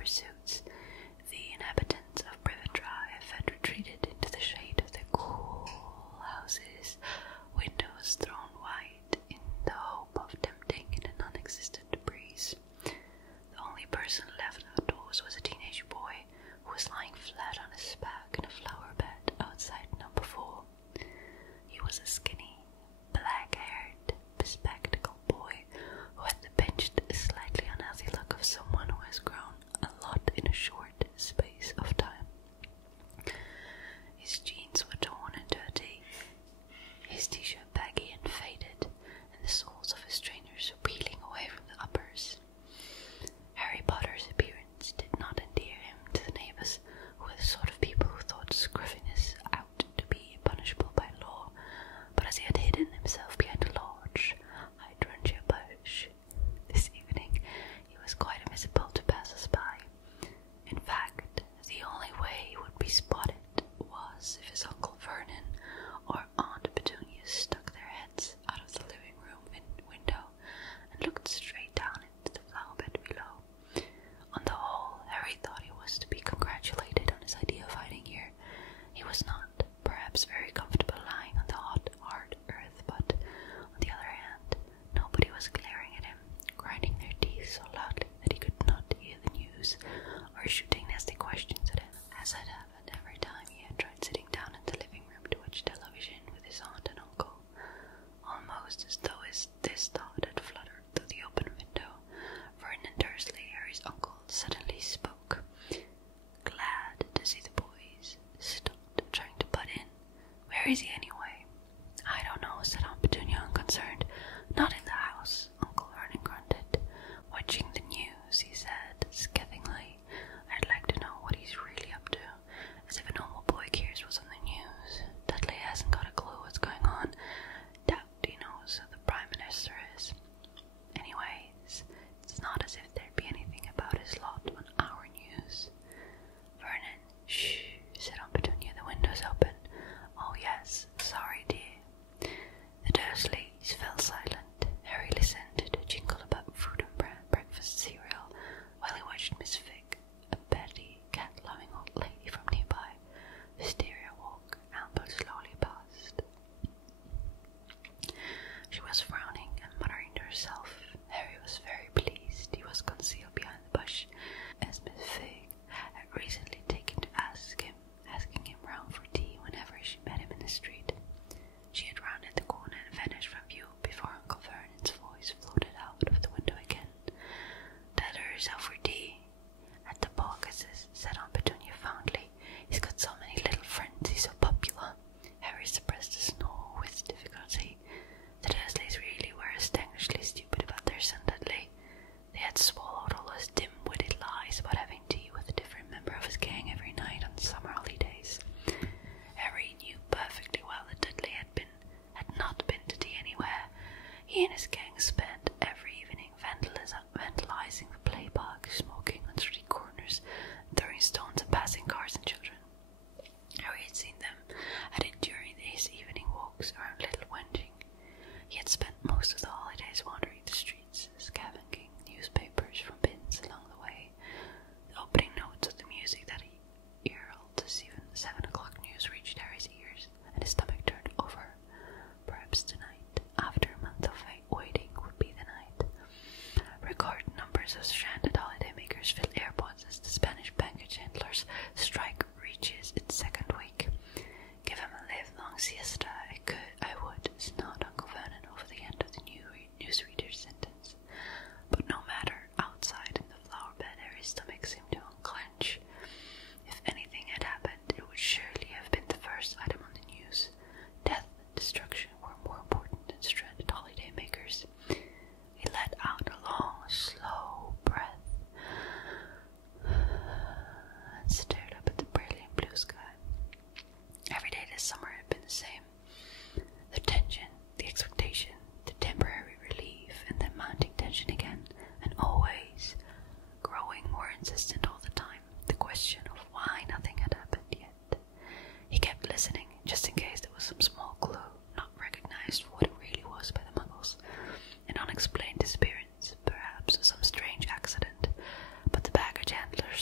pursuits, the inhabitants of Privet Drive had retreated into the shade of their cool houses, windows thrown wide in the hope of tempting in a non-existent breeze. The only person left outdoors was a teenage boy who was lying flat on his back in a flower bed outside number 4. He was a skinny, black-haired, bespectacled boy who had the pinched, slightly unhealthy look of someone who has grown a lot in a short space of time. His jeans were torn and dirty, his t-shirt baggy and faded, and the soles of his trainers peeling away from the uppers. Harry Potter's appearance did not endear him to the neighbors, who were the sort of people who thought scruffiness out to be punishable by law, but as he had hidden himself behind a large hydrangea bush this evening, he was quite invisible to passers-by. In fact, the only way he would be spotted was if his Uncle Vernon or Aunt Petunia stuck their heads out of the living room window and looked straight down into the flower bed below. On the whole, Harry thought he was to be congratulated on his idea of hiding here. He was not, perhaps, very comfortable lying on the hot, hard earth, but, on the other hand, nobody was glaring at him, grinding their teeth so loudly that he could not hear the news, or shooting nasty questions at him, as had happened every time he had tried sitting down in the living room to watch television with his aunt and uncle. Almost as though this thought had fluttered through the open window, Vernon Dursley, Harry's uncle, suddenly spoke. Glad to see the boys. Stopped trying to butt in. Where is he anyway? I don't know, said Aunt Petunia, unconcerned. Not in the house, Uncle Vernon grunted. Watching the news, he said, scathingly. I'd like to know what he's really up to. As if a normal boy cares what's on the news. Dudley hasn't got a clue what's going on. Doubt he knows who the Prime Minister is. Anyways, it's not as if there'd be anything about his lot on our news. Vernon, shh, said Aunt Petunia, the window's open. Oh yes, sorry dear. The Dursleys fell silent. Harry listened to the jingle about fruit and breakfast cereal, while he watched Miss Fig, a petty, cat-loving old lady from nearby, Wisteria Walk, amble slowly past. She was frowning and muttering to herself. Harry was very pleased. He was concealed behind the bush, as Miss Fig had recently taken to asking him round for tea whenever she met him in the street. She had rounded the corner and vanished from view before Uncle Vernon's voice floated out of the window again. Tell her yourself for tea. At the Pauguses, said Aunt Petunia fondly. He's got so many little friends, he's so popular. Harry suppressed a snore with difficulty. The Dursleys really were astonishingly stupid about their son Dudley. They had swallowed all those dim-witted lies about having tea with a different member of his gang every night on summer holidays. Harry knew perfectly well that Dudley had not been to tea anywhere. He and his gang spent every evening vandalizing the play park, smoking on street corners, throwing stones at passing cars and children. Harry had seen them at it during his evening walks around Little Wenching. He had spent most of the holidays wandering the streets, scavenging newspapers from bins along the way. The opening notes of the music that heralded the 7 o'clock news reached Harry's ears, and his stomach turned over. Perhaps tonight, after a month of waiting, would be the night. Record numbers of stranded holidaymakers fill airports as the Spanish banker chandlers' strike reaches its second week. Give him a livelong siesta, I would, snarled Uncle Vernon over the end of the newsreader's sentence. But no matter, outside in the flower bed, Harry's stomach seemed to unclench. If anything had happened, it would surely have been the first item on the news. Death and destruction were more important than stranded holidaymakers. He let out a long, slow breath and stared up at the brilliant blue sky. Every day this summer had been the same. The tension, the expectation, the temporary relief, and then mounting tension again, and always growing more insistent all the time, the question of why nothing had happened yet. He kept listening, just in case there was some small clue, not recognized for what it really was by the Muggles, an unexplained disappearance, perhaps some strange accident, but the Bagger Chandlers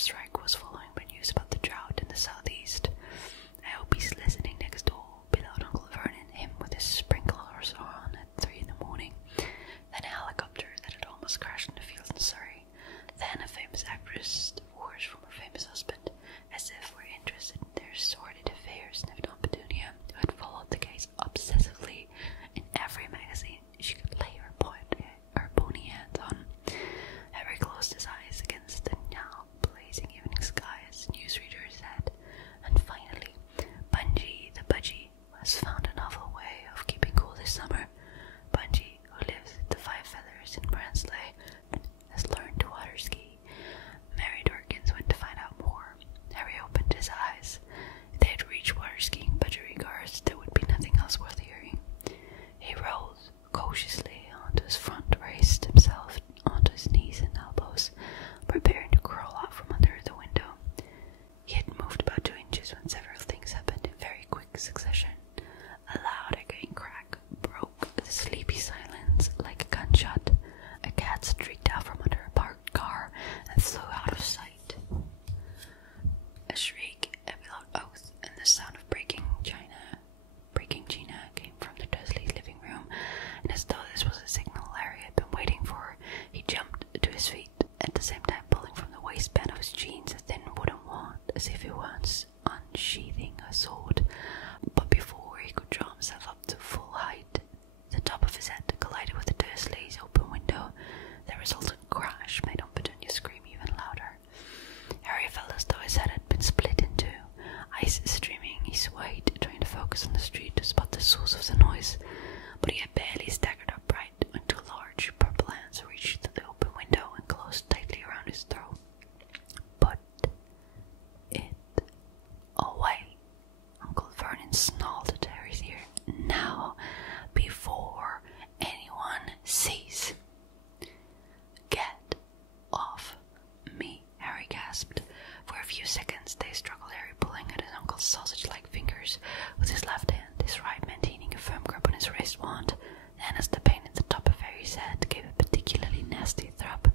gasped. For a few seconds they struggled, Harry pulling at his uncle's sausage-like fingers with his left hand, his right maintaining a firm grip on his wrist wand. Then, as the pain at the top of Harry's head gave a particularly nasty throb,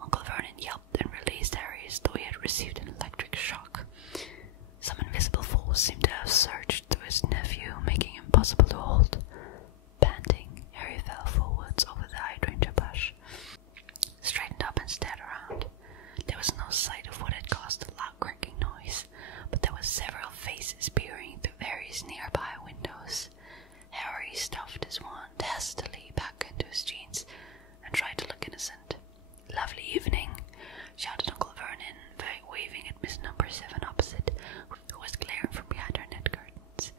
Uncle Vernon yelped and released Harry as though he had received an electric shock. Some invisible force seemed to have surged through his nephew, making him impossible to hold. Panting, Harry fell forwards over the hydrangea bush, straightened up and stared around. There was no sight of what had caused the loud cracking noise, but there were several faces peering through various nearby windows. Harry stuffed his wand hastily back into his jeans and tried to look innocent. "Lovely evening," shouted Uncle Vernon, waving at Miss Number 7 opposite, who was glaring from behind her net curtains.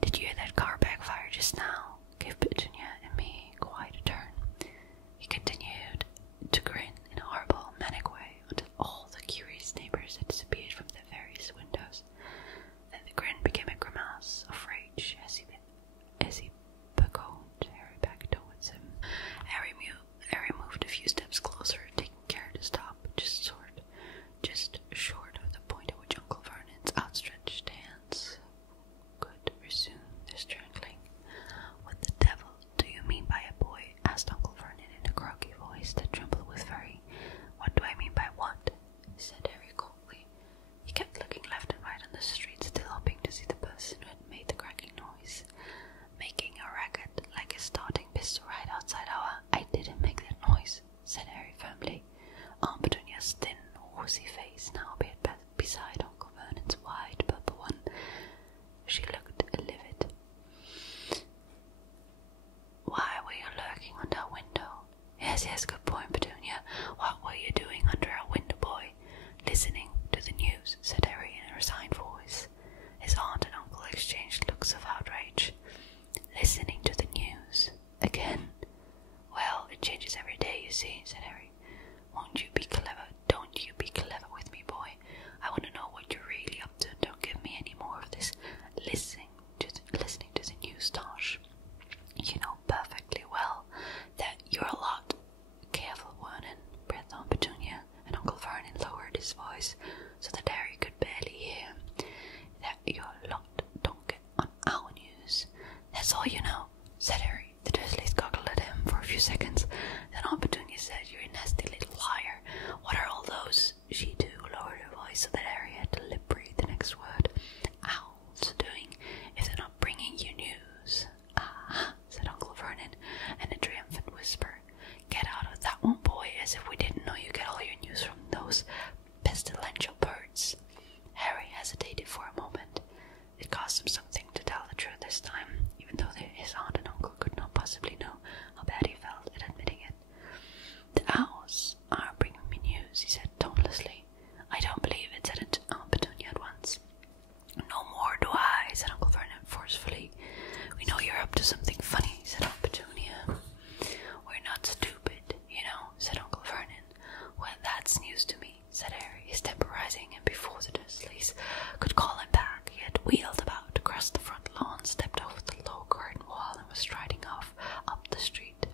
"Did you hear that car backfire just now?" Gave Petunia and me quite a turn. He continued to grin in a horrible, manic way until all the curious neighbors had disappeared from their various windows. Then the grin became a grimace of rage as he beckoned Harry back towards him. Harry moved a few steps closer, taking care to stop just short of the point at which Uncle Vernon's outstretched hands could resume their strangling. "What the devil do you mean by a boy?" asked Uncle Vernon in a croaky voice that trembled with worry. "What do I mean by what?" said Harry coldly. He kept looking left and right on the street, still hoping to see the person who had made the cracking noise. "Making a racket like a starting pistol right outside our—" "I didn't make that noise," said Harry firmly. Aunt Petunia's thin, horsey face now appeared beside Uncle Vernon's wide, purple one. She looked livid. "Why were you lurking under our window?" Yes, good point, Petunia. "What were you doing under our window, boy?" "Listening to the news," said Harry in a resigned voice. His aunt and uncle exchanged looks of outrage. "Listening to the news? Again?" "Well, it changes every day, you see," said Harry. "Won't you be clever? Don't you be clever with me, boy. I want to know what you're really up to, and don't give me any more of this listening to the news tosh. You know perfectly well that you're a lot—" "Careful, Vernon," breathed Aunt Petunia, and Uncle Vernon lowered his voice so that Harry could barely hear him. "That your lot don't get on our news. That's all you know," said Harry. The Dursleys goggled at him for a few seconds. Then Aunt Petunia said, "You're a nasty little liar. What are all those—" She too lowered her voice so that Harry had to lip read the next word. "Owls doing if they're not bringing you news?" "Ah," said Uncle Vernon in a triumphant whisper. "Get out of that one, boy, as if we didn't know you get all your news from those pestilential birds." Harry hesitated for a moment. It cost him something to tell the truth this time, even though his aunt and uncle could not possibly know how bad he felt at admitting it. "The owls are bringing me news," he said tonelessly. "I don't believe it," said Aunt Petunia at once. "No more do I," said Uncle Vernon forcefully. "We know you're up to something funny," said Aunt Petunia. "We're not stupid, you know," said Uncle Vernon. "Well, that's news to me," said Harry, his temper rising, and before the Dursleys could call him back, he had wheeled about across the front lawn, stepped over the low garden wall, and was striding off up the street.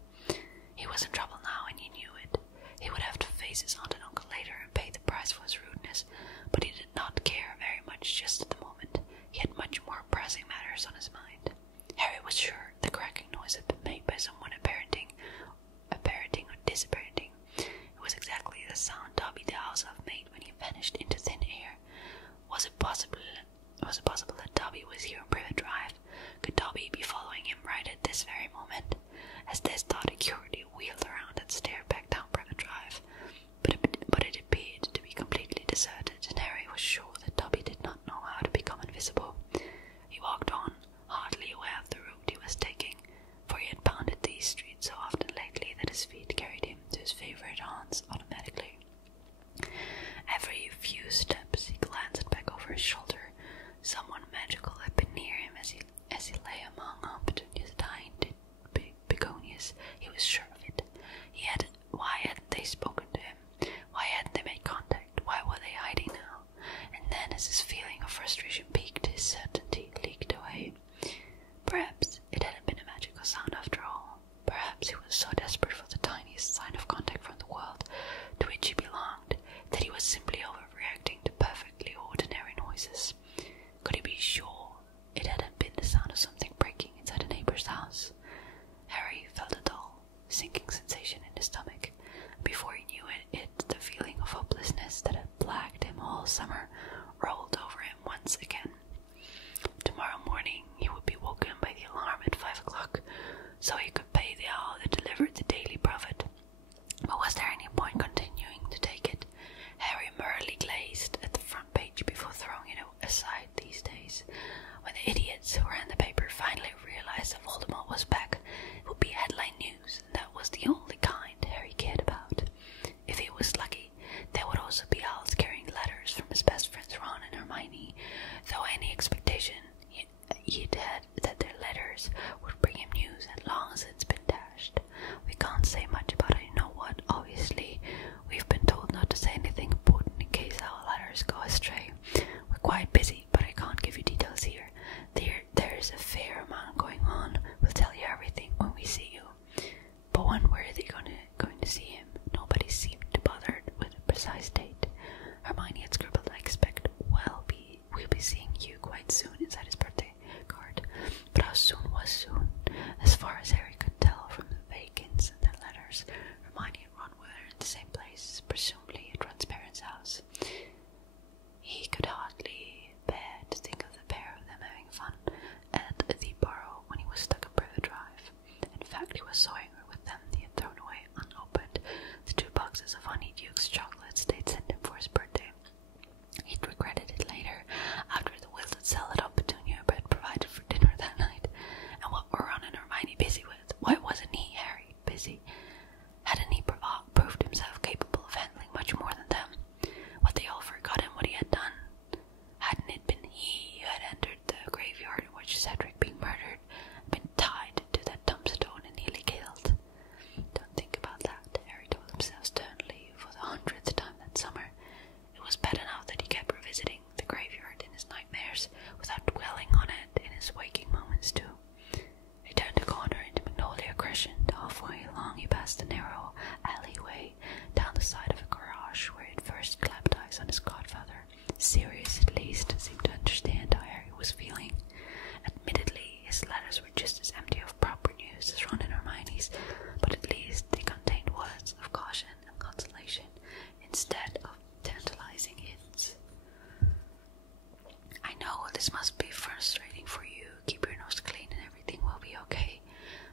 He was in trouble now, and he knew it. He would have to face his aunt and uncle later and pay the price for his rudeness, but he did not care very much just at the moment. He had much more pressing matters on his mind. Harry was sure the cracking noise had been made by someone apparenting or disapparenting. It was exactly the sound Dobby the Owl made when he vanished into thin air. Was it possible that Dobby was here on Privet Drive? Could Dobby be following him right at this very moment? As this thought occurred, he wheeled around and stared back down Privet Drive. But it appeared to be completely deserted, and Harry was sure that Dobby did not know how to become invisible. He walked on, hardly aware of the route he was taking, for he had pounded these streets so often lately that his feet carried him to his favourite haunts automatically. Every few steps he glanced back over his shoulder. Someone magical had been near him as he lay among Aunt Petunia's dying begonias. He was sure of it. He had all summer rolled over him once again. Tomorrow morning he would be woken by the alarm at 5 o'clock, so he could pay the owl that delivered the daily profit. But was there any point continuing to take it? Harry merely glazed at the front page before throwing it aside these days. When the idiots who ran the paper finally realized that Voldemort was back, it would be headline news, and that was the only kind Harry cared about. If he was lucky, there would also be owls carrying letters from his best friends Ron and Hermione, though any expectation he'd had that their letters would bring him news had long since been dashed. We can't say much about it, you know what, obviously. We've been told not to say anything important in case our letters go astray. We're quite busy, but I can't give you details here. There's a fair amount going on. We'll tell you everything when we see you. But when were they going to see him? Nobody seemed bothered with a precise date. Hermione had scribbled, I expect we'll be seeing you quite soon inside his birthday card. But how soon was soon? As far as Harry could tell from the vague hints in their letters, Hermione and Ron were in the same place, presumably at Ron's parents' house. He could hardly bear to think of the pair of them having fun at the Burrow when he was stuck on Privet Drive. In fact, he was so angry with them he had thrown away unopened the 2 boxes of Honeyduke's chocolates they'd sent him for his birthday. He'd regretted it later, after the wilted salad on petunia bread provided for dinner that night. And what were Ron and Hermione busy with? Why wasn't he, Harry, busy? Hadn't he proved himself capable of handling much more than them? What they all forgotten what he had done? Hadn't it been he who had entered the graveyard in which Cedric, being murdered, had been tied to that tombstone and nearly killed? Don't think about that, Harry told himself sternly for the 100th time that summer. It was bad enough that he kept revisiting the graveyard in his nightmares without dwelling on it in his waking moments too. He turned the corner into Magnolia Crescent. Halfway along he passed a narrow alleyway down the side of a garage where he had first clapped eyes on his godfather. Sirius, at least, seemed to understand how Harry was feeling. Admittedly, his letters were just as empty of proper news as Ron and Hermione's, but at least they contained words of caution and consolation instead of tantalizing hints. I know this must be frustrating for you. Keep your nose clean and everything will be okay.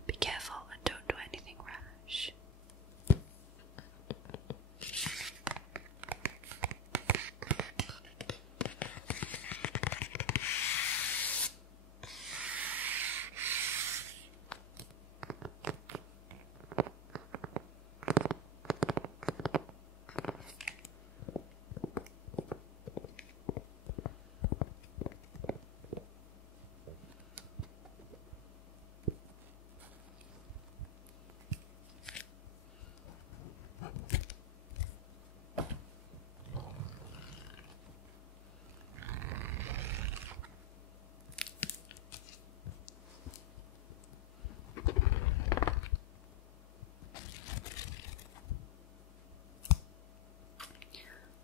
Be careful and don't do anything rash.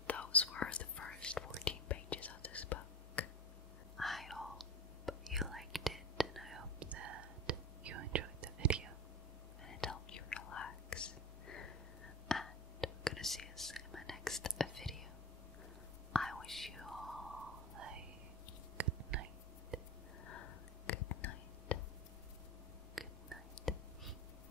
Those were the first 14 pages of this book. I hope you liked it, and I hope that you enjoyed the video and it helped you relax. And I'm gonna see us